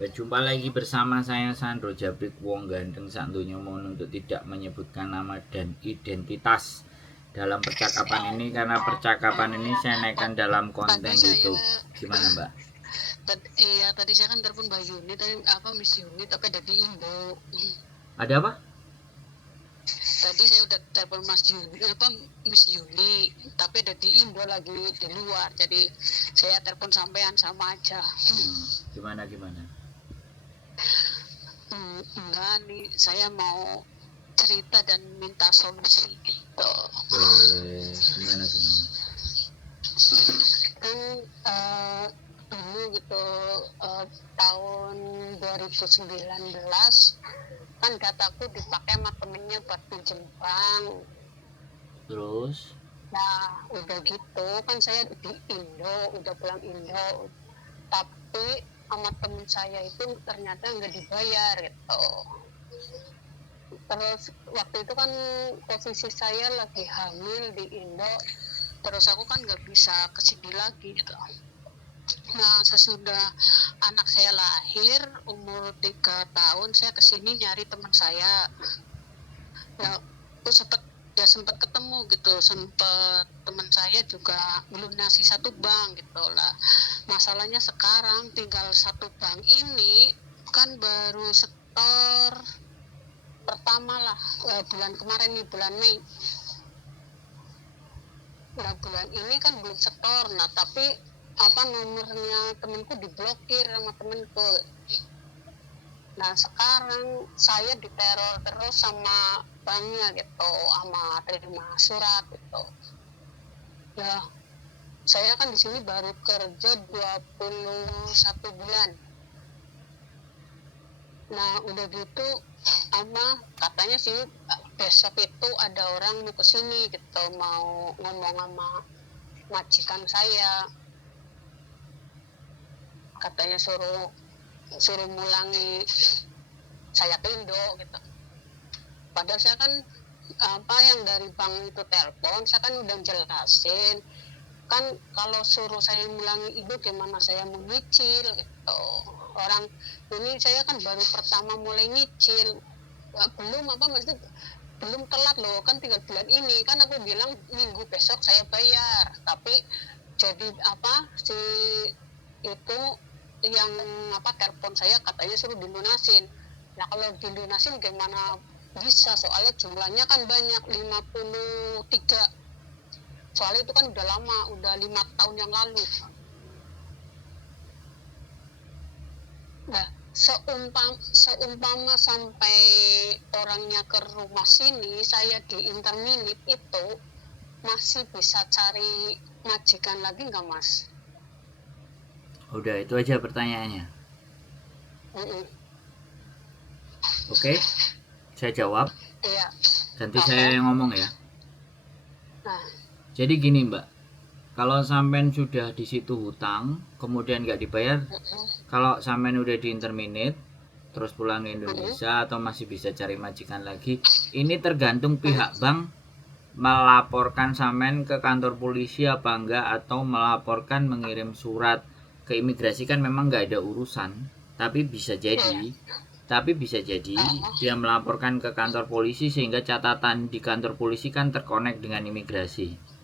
Berjumpa lagi bersama saya Sandro Jabrik Wong Gandeng Santunya, mohon untuk tidak menyebutkan nama dan identitas dalam percakapan ini karena percakapan ini saya naikkan dalam konten YouTube. Gimana Mbak? Iya, tadi saya kan telepon Mbak Yuni, tadi Miss Yuni, tapi ada di Indo. Ada apa? Tadi saya udah telepon Miss Yuni, tapi ada di Indo lagi di luar, jadi saya telepon sampean sama aja. Gimana? Enggak nih, saya mau cerita dan minta solusi gitu. Boleh. Gimana? Kan dulu gitu, tahun 2019 kan dataku dipakai sama temennya buat pinjem bank. Terus? Nah udah gitu kan saya di Indo, udah pulang Indo, tapi sama temen saya itu ternyata nggak dibayar gitu. Terus waktu itu kan posisi saya lagi hamil di Indo, terus aku kan nggak bisa kesini lagi gitu. Nah sesudah anak saya lahir umur 3 tahun, saya kesini nyari teman saya. Nah aku sempat ketemu gitu, sempat teman saya juga melunasi satu bank gitu lah. Masalahnya sekarang tinggal satu bank ini kan baru setor pertama lah, bulan kemarin nih, bulan Mei. Nah bulan ini kan belum setor. Nah tapi nomornya temanku diblokir sama temanku. Nah sekarang saya diteror terus sama banknya gitu, sama terima surat gitu. Ya saya kan di sini baru kerja 21 bulan. Nah udah gitu katanya sih besok itu ada orang mau kesini gitu, mau ngomong sama majikan saya, katanya suruh mulangi saya ke Indo gitu. Padahal saya kan yang dari bank itu telepon, saya kan udah jelasin kan kalau suruh saya mulangi Indo gimana saya mau nyicil gitu. Orang ini saya kan baru pertama mulai nyicil, maksudnya belum telat loh, kan 3 bulan ini kan aku bilang minggu besok saya bayar, tapi jadi si itu yang telepon saya katanya suruh dilunasin. Nah kalau dilunasin gimana bisa, soalnya jumlahnya kan banyak, 53. Soalnya itu kan udah lama, udah 5 tahun yang lalu. Nah seumpama sampai orangnya ke rumah sini, saya di interminit itu masih bisa cari majikan lagi nggak Mas? Udah, itu aja pertanyaannya. Oke, saya jawab. Iya. Nanti saya yang ngomong ya. Nah. Jadi gini Mbak, kalau sampean sudah di situ hutang, kemudian nggak dibayar, kalau sampean udah di interminate, terus pulang ke Indonesia atau masih bisa cari majikan lagi, ini tergantung pihak bank melaporkan sampean ke kantor polisi apa enggak, atau melaporkan mengirim surat ke imigrasi. Kan memang nggak ada urusan, tapi bisa jadi dia melaporkan ke kantor polisi sehingga catatan di kantor polisi kan terkonek dengan imigrasi.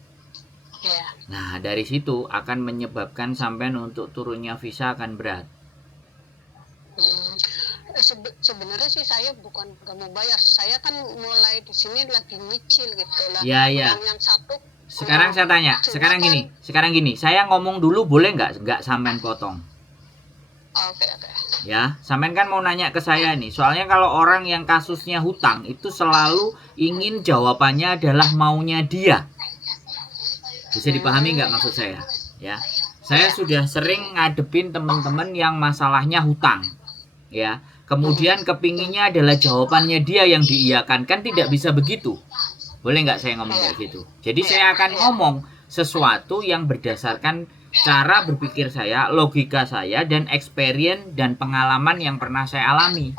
Nah dari situ akan menyebabkan sampean untuk turunnya visa akan berat. Sebenarnya sih saya bukan nggak mau bayar, saya kan mulai di sini lagi nyicil gitu lah. Ya. Yang satu. Sekarang saya tanya, sekarang gini, saya ngomong dulu boleh nggak sampean potong? Oke. Ya, sampean kan mau nanya ke saya nih, soalnya kalau orang yang kasusnya hutang itu selalu ingin jawabannya adalah maunya dia. Bisa dipahami nggak maksud saya? Ya, saya sudah sering ngadepin teman-teman yang masalahnya hutang, ya. Kemudian kepinginnya adalah jawabannya dia yang diiyakan, kan tidak bisa begitu. Boleh nggak saya ngomong kayak gitu? Jadi saya akan ngomong sesuatu yang berdasarkan cara berpikir saya, logika saya, dan experience dan pengalaman yang pernah saya alami.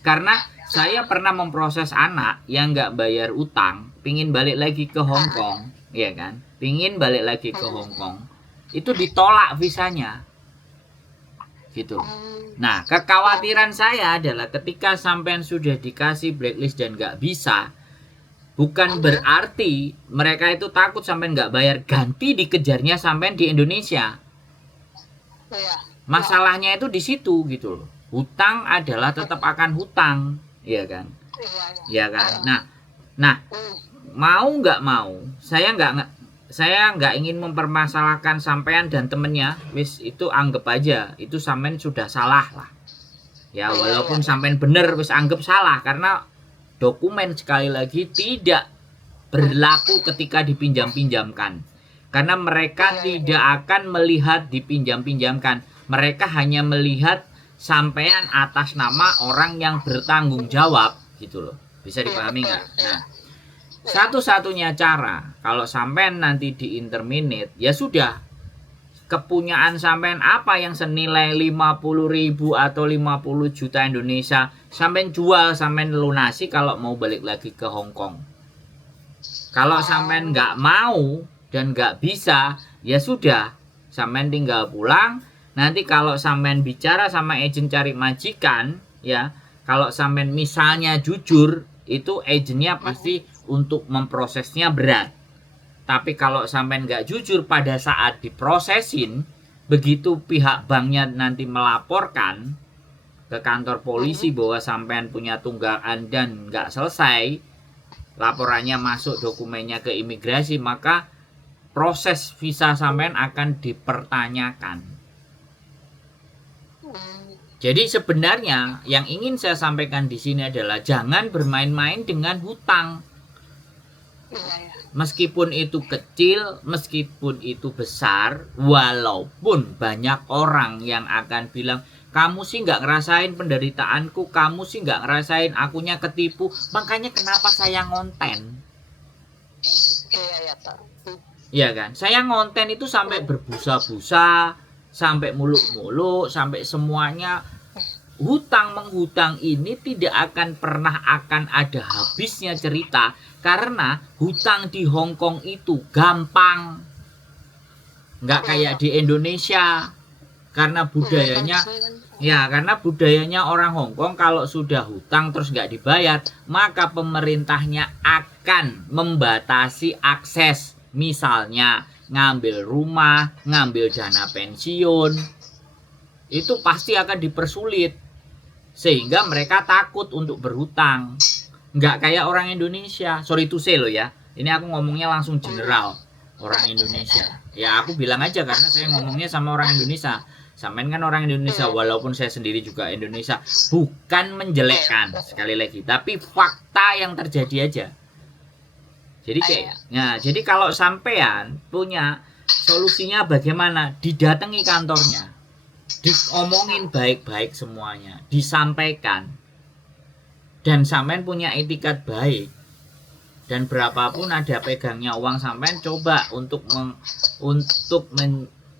Karena saya pernah memproses anak yang nggak bayar utang, pingin balik lagi ke Hong Kong, ya kan? Pingin balik lagi ke Hong Kong, itu ditolak visanya. gitu. Nah, kekhawatiran saya adalah ketika sampean sudah dikasih blacklist dan nggak bisa, bukan berarti mereka itu takut sampean nggak bayar, ganti dikejarnya sampean di Indonesia. Iya. Masalahnya itu di situ gitu loh. Hutang adalah tetap akan hutang, ya kan? Iya. Ya kan. Nah, mau nggak mau, saya nggak ingin mempermasalahkan sampean dan temennya. Wis itu anggap aja itu sampean sudah salah lah. Ya walaupun sampean bener wis anggap salah karena dokumen sekali lagi tidak berlaku ketika dipinjam-pinjamkan. Karena mereka tidak akan melihat dipinjam-pinjamkan. Mereka hanya melihat sampean atas nama orang yang bertanggung jawab gitu loh. Bisa dipahami nggak? Nah, satu-satunya cara kalau sampean nanti di interminate, ya sudah, kepunyaan sampean apa yang senilai 50.000 atau 50 juta Indonesia, sampean jual, sampean lunasi kalau mau balik lagi ke Hong Kong. Kalau sampean nggak mau dan nggak bisa, ya sudah, sampean tinggal pulang. Nanti kalau sampean bicara sama agen cari majikan, ya, kalau sampean misalnya jujur, itu agennya pasti untuk memprosesnya berat. Tapi kalau sampean nggak jujur pada saat diprosesin, begitu pihak banknya nanti melaporkan ke kantor polisi bahwa sampean punya tunggakan dan nggak selesai, laporannya masuk dokumennya ke imigrasi, maka proses visa sampean akan dipertanyakan. Jadi sebenarnya yang ingin saya sampaikan di sini adalah jangan bermain-main dengan hutang. Meskipun itu kecil, meskipun itu besar, walaupun banyak orang yang akan bilang, kamu sih nggak ngerasain penderitaanku, kamu sih nggak ngerasain akunya ketipu, makanya kenapa saya ngonten? Iya kan? Saya ngonten itu sampai berbusa-busa, sampai muluk-muluk, sampai semuanya. Hutang menghutang ini tidak akan pernah akan ada habisnya cerita, karena hutang di Hong Kong itu gampang, nggak kayak di Indonesia. Karena budayanya orang Hong Kong, kalau sudah hutang terus nggak dibayar, maka pemerintahnya akan membatasi akses, misalnya ngambil rumah, ngambil dana pensiun, itu pasti akan dipersulit, sehingga mereka takut untuk berhutang. Nggak kayak orang Indonesia, sorry to say loh ya, ini aku ngomongnya langsung general orang Indonesia. Ya aku bilang aja karena saya ngomongnya sama orang Indonesia. Sampean kan orang Indonesia, walaupun saya sendiri juga Indonesia. Bukan menjelekkan sekali lagi, tapi fakta yang terjadi aja. Jadi jadi kalau sampean punya solusinya bagaimana, didatangi kantornya, diomongin baik-baik semuanya, disampaikan, dan sampean punya etikat baik, dan berapapun ada pegangnya uang sampean, coba untuk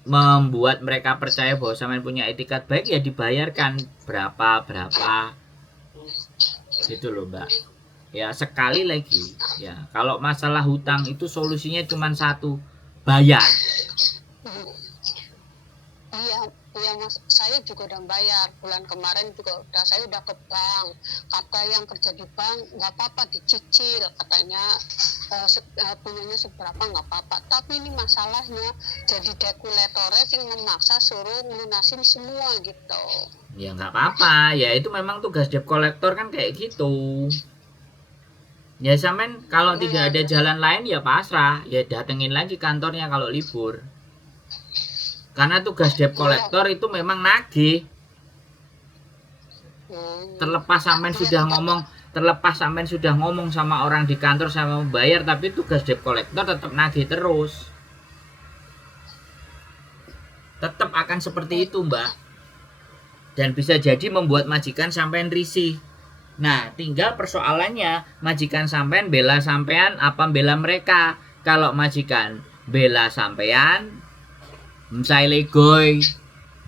membuat mereka percaya bahwa sampean punya etikat baik, ya dibayarkan berapa gitu loh Mbak. Ya sekali lagi ya, kalau masalah hutang itu solusinya cuma satu, bayar. Iya mas, saya juga udah bayar bulan kemarin juga saya udah ke bank. Kata yang kerja di bank nggak apa-apa dicicil, katanya punyanya seberapa nggak apa-apa. Tapi ini masalahnya jadi dekuletoris yang memaksa suruh lunasin semua gitu. Ya nggak apa-apa, ya itu memang tugas debt collector kan kayak gitu. Ya sampean kalau tidak ada jalan lain ya pasrah, ya datengin lagi kantornya kalau libur. Karena tugas debt collector itu memang nagih. Terlepas sampean sudah ngomong sama orang di kantor sama membayar, tapi tugas debt collector tetap nagih terus. Tetap akan seperti itu, Mbak. Dan bisa jadi membuat majikan sampean risih. Nah, tinggal persoalannya, majikan sampean bela sampean apa bela mereka. Kalau majikan bela sampean, saya legoy,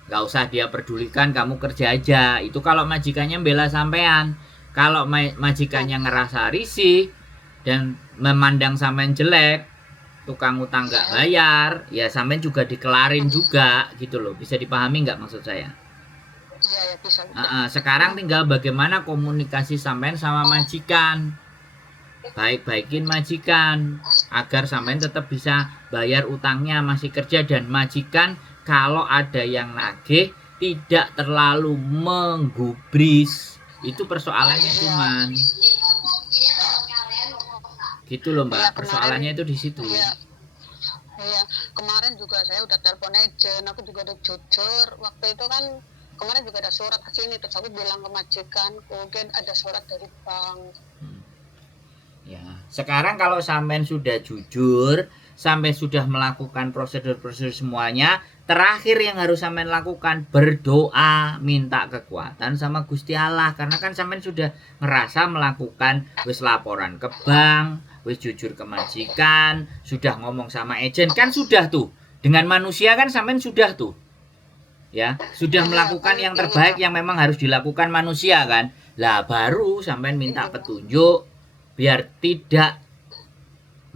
gak usah dia pedulikan, kamu kerja aja. Itu kalau majikannya bela sampean. Kalau majikannya ngerasa risih dan memandang sampean jelek, tukang utang gak bayar, ya sampean juga dikelarin juga gitu loh. Bisa dipahami nggak maksud saya? Iya ya bisa betul. Sekarang tinggal bagaimana komunikasi sampean sama majikan. Baik-baikin majikan agar sampean tetap bisa bayar utangnya, masih kerja, dan majikan kalau ada yang nagih tidak terlalu menggubris. Itu persoalannya Iya. cuman gitu loh Iya Mbak. kemarin. Persoalannya itu di situ. Iya. Iya, kemarin juga saya udah telepon agent, aku juga udah jujur. Waktu itu kan kemarin juga ada surat ke sini, terus aku bilang ke majikan, mungkin ada surat dari bank. Ya, sekarang kalau sampean sudah jujur, sampai sudah melakukan prosedur-prosedur semuanya, terakhir yang harus sampean lakukan berdoa, minta kekuatan sama Gusti Allah, karena kan sampean sudah ngerasa melakukan wis laporan ke bank, wis jujur ke majikan, sudah ngomong sama agent, kan sudah tuh. Dengan manusia kan sampean sudah tuh. Ya, sudah melakukan yang terbaik yang memang harus dilakukan manusia kan. Lah baru sampean minta petunjuk biar tidak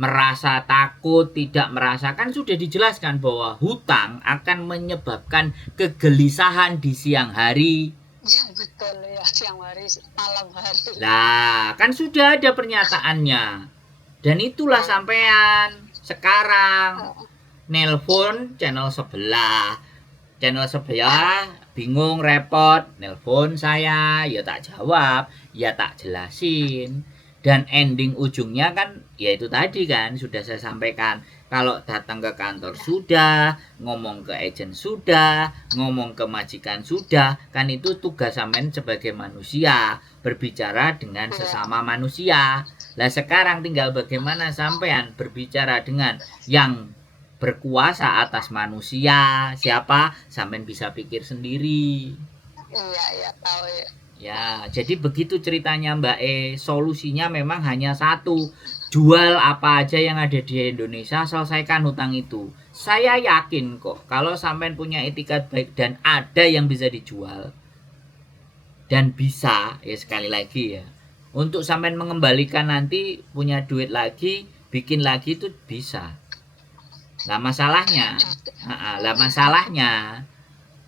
merasa takut, tidak merasakan, sudah dijelaskan bahwa hutang akan menyebabkan kegelisahan di siang hari. Ya betul ya, siang hari, malam hari. Lah, kan sudah ada pernyataannya. Dan itulah sampean sekarang nelpon channel sebelah. Channel sebelah bingung repot, nelpon saya, ya tak jawab, ya tak jelasin. Dan ending ujungnya kan ya itu tadi kan sudah saya sampaikan. Kalau datang ke kantor sudah, ngomong ke agent sudah, ngomong ke majikan sudah, kan itu tugas sampean sebagai manusia, berbicara dengan sesama manusia. Lah sekarang tinggal bagaimana sampean berbicara dengan yang berkuasa atas manusia. Siapa? Sampean bisa pikir sendiri. Iya tahu ya. Ya, jadi begitu ceritanya Mbak E. Solusinya memang hanya satu. Jual apa aja yang ada di Indonesia, selesaikan hutang itu. Saya yakin kok kalau sampean punya etikat baik dan ada yang bisa dijual. Dan bisa, ya sekali lagi ya. Untuk sampean mengembalikan nanti punya duit lagi, bikin lagi itu bisa. Lah masalahnya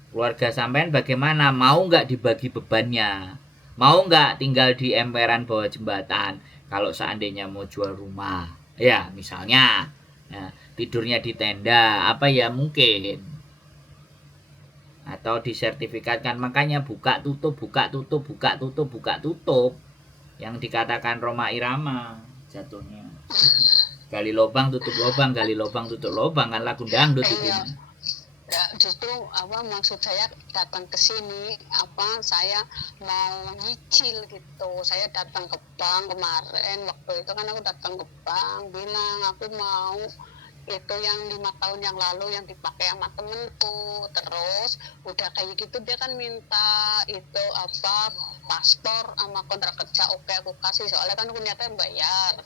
keluarga sampean bagaimana? Mau nggak dibagi bebannya? Mau nggak tinggal di emperan bawah jembatan? Kalau seandainya mau jual rumah, ya misalnya, ya, tidurnya di tenda, apa ya mungkin? Atau disertifikatkan, makanya buka tutup, yang dikatakan Roma Irama jatuhnya. Gali lubang tutup lubang, gali lubang tutup lubang, kan lagu dangdut itu. Ya, justru maksud saya datang ke sini saya mau nyicil gitu. Saya datang ke bank kemarin, waktu itu kan aku datang ke bank bilang aku mau itu yang 5 tahun yang lalu yang dipakai sama temenku. Terus udah kayak gitu dia kan minta itu paspor sama kontrak kerja. Oke aku kasih, soalnya kan aku nyata bayar.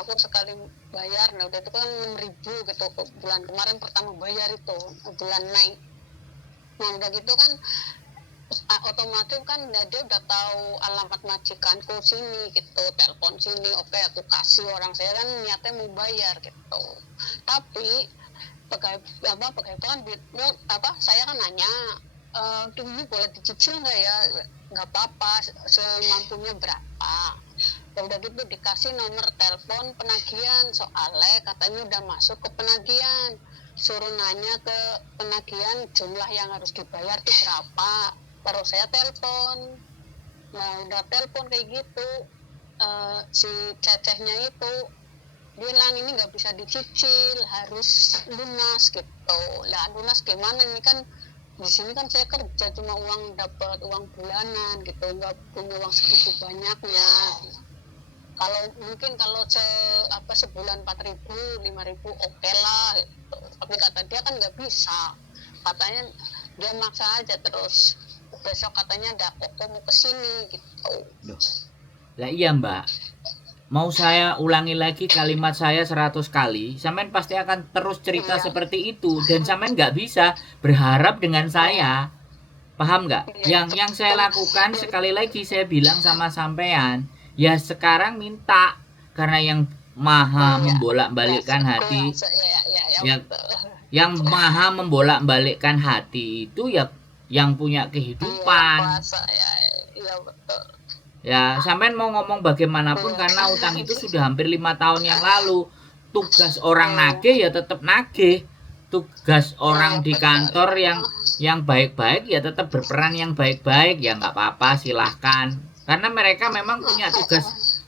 Aku sekali bayar, nah udah itu kan 6.000 gitu bulan kemarin pertama bayar itu bulan Mei. Nah udah gitu kan otomatis kan dia udah tahu alamat majikanku sini gitu, telepon sini. Oke aku kasih, orang saya kan niatnya mau bayar gitu. Tapi pegawai itu kan saya kan nanya ini boleh dicicil nggak ya? Nggak apa-apa, semampunya berapa. Ya udah gitu dikasih nomor telepon penagihan, soalnya katanya udah masuk ke penagihan. Suruh nanya ke penagihan jumlah yang harus dibayar itu berapa. Terus saya telepon. Nah udah telepon kayak gitu, si cecehnya itu bilang ini nggak bisa dicicil, harus lunas gitu. Lah lunas gimana, ini kan di sini kan saya kerja cuma dapat uang bulanan gitu, nggak punya uang segitu banyaknya. Kalau sebulan 4.000, 5.000 oke lah gitu. Tapi kata dia kan nggak bisa, katanya dia maksa aja, terus besok katanya ada koko mau kesini gitu. Lah iya Mbak, mau saya ulangi lagi kalimat saya 100 kali, sampean pasti akan terus cerita seperti itu, dan sampean nggak bisa berharap dengan saya, paham nggak? Yang saya lakukan, sekali lagi saya bilang sama sampean, ya sekarang minta, karena yang maha membolak-balikkan hati, yang maha membolak-balikkan hati itu ya yang punya kehidupan. Puasa ya, iya betul. Ya, sampean mau ngomong bagaimanapun karena utang itu sudah hampir 5 tahun yang lalu. Tugas orang nagih ya tetap nagih. Tugas orang di kantor yang baik-baik ya tetap berperan yang baik-baik, ya nggak apa-apa, silahkan. Karena mereka memang punya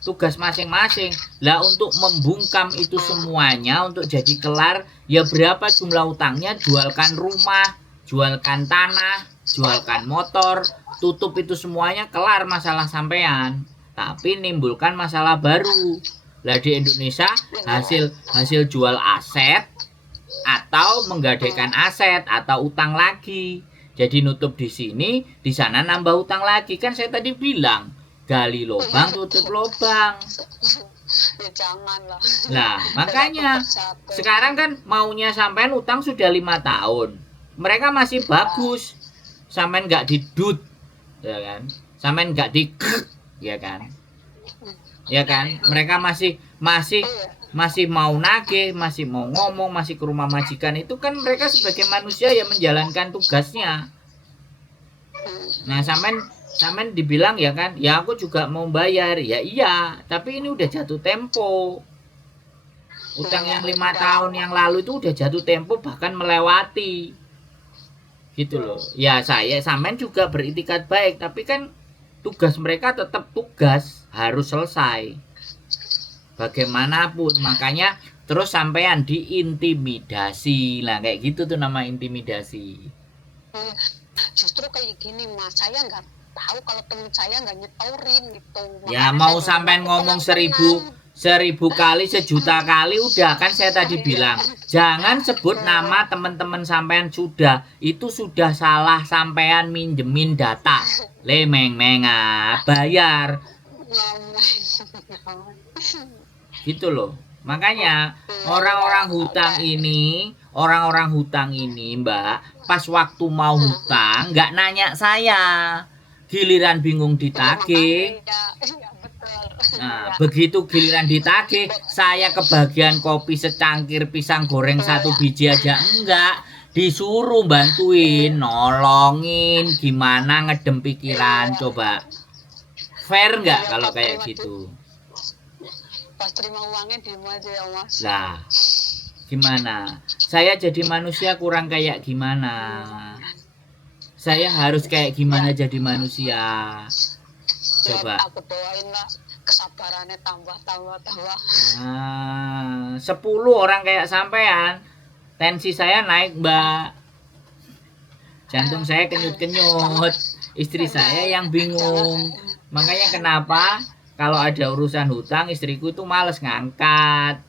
tugas masing-masing. Lah untuk membungkam itu semuanya, untuk jadi kelar, ya berapa jumlah utangnya, jualkan rumah, jualkan tanah, jualkan motor, tutup itu semuanya, kelar masalah sampean. Tapi nimbulkan masalah baru. Lah di Indonesia hasil jual aset atau menggadaikan aset atau utang lagi. Jadi nutup di sini, di sana nambah utang lagi. Kan saya tadi bilang, gali lubang tutup lubang. Ya janganlah. Nah, makanya sekarang kan maunya sampean utang sudah 5 tahun. Mereka masih bagus. Sampean nggak didut, ya kan? Sampean nggak di, ya kan? Ya kan? Mereka masih mau nagih, masih mau ngomong, masih ke rumah majikan. Itu kan mereka sebagai manusia ya menjalankan tugasnya. Nah, sampean dibilang ya kan, ya aku juga mau bayar. Ya iya, tapi ini udah jatuh tempo. Utang yang 5 tahun yang lalu itu udah jatuh tempo, bahkan melewati. Gitu loh. Ya sampean juga beritikat baik, tapi kan tugas mereka tetap tugas, harus selesai. Bagaimanapun, makanya terus sampean diintimidasi. Lah kayak gitu tuh nama intimidasi. Justru kayak gini Mas, saya nggak tahu kalau temen saya nggak nyetorin gitu. Ya mau sampean ngomong 1000 kali, 1.000.000 kali, udah kan saya tadi bilang, jangan sebut nama teman-teman sampean, sudah itu sudah salah, sampean minjemin data, lemeng-menga, bayar. Gitu loh. Makanya orang-orang hutang ini Mbak, pas waktu mau hutang nggak nanya saya, giliran bingung ditagih. Nah, begitu giliran ditagih, saya kebagian kopi secangkir, pisang goreng 1 biji aja enggak, disuruh bantuin, nolongin, gimana ngedem pikiran, coba. Fair nggak kalau kayak gitu? Pas terima uangnya diem aja ya Mas. Lah, gimana? Saya jadi manusia kurang kayak gimana? Saya harus kayak gimana jadi manusia? Coba. Aku doain lah kesabarannya tambah. Nah, 10 orang kayak sampean, tensi saya naik Mbak. Jantung saya kenyut-kenyut. Istri saya yang bingung. Makanya kenapa kalau ada urusan hutang, istriku itu males ngangkat.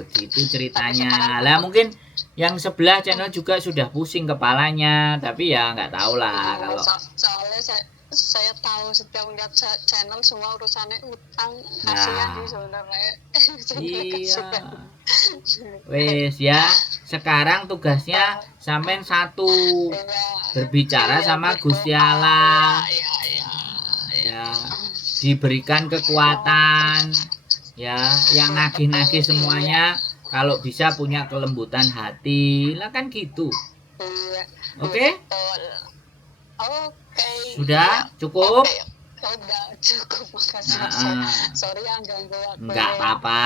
Begitu ceritanya. Lah mungkin yang sebelah channel juga sudah pusing kepalanya, tapi ya nggak tahu lah kalau. Soalnya saya tahu setiap lihat channel semua urusannya utang, kasihan sih sebenarnya. Iya. Wes ya, sekarang tugasnya sampean satu, berbicara sama Gusti Allah. Ya, diberikan kekuatan, ya, yang nagih-nagih semuanya kalau bisa punya kelembutan hati, lah kan gitu. Oke? Sudah cukup? Udah cukup, makasih. Sorry ya ganggu waktu. Enggak apa-apa,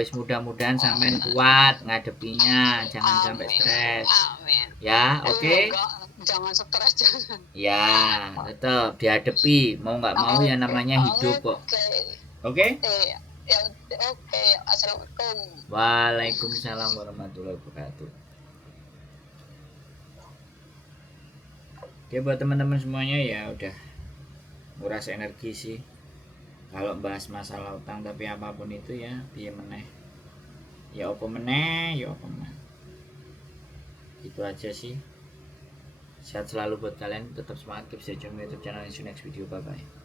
wis mudah-mudahan sampean kuat ngadepinya, jangan sampai stres. Ya, oke? Jangan stres, jangan. Ya, tetap dihadapi, mau nggak mau ya namanya hidup kok. Oke? Oke, assalamualaikum. Waalaikumsalam warahmatullahi wabarakatuh. Oke, buat teman-teman semuanya ya udah nguras energi sih kalau bahas masalah utang, tapi apapun itu ya piye meneh. Ya apa meneh, ya apa meneh. Itu aja sih. Sehat selalu buat kalian, tetap semangat, keep stay tune YouTube channel. See you next video, bye bye.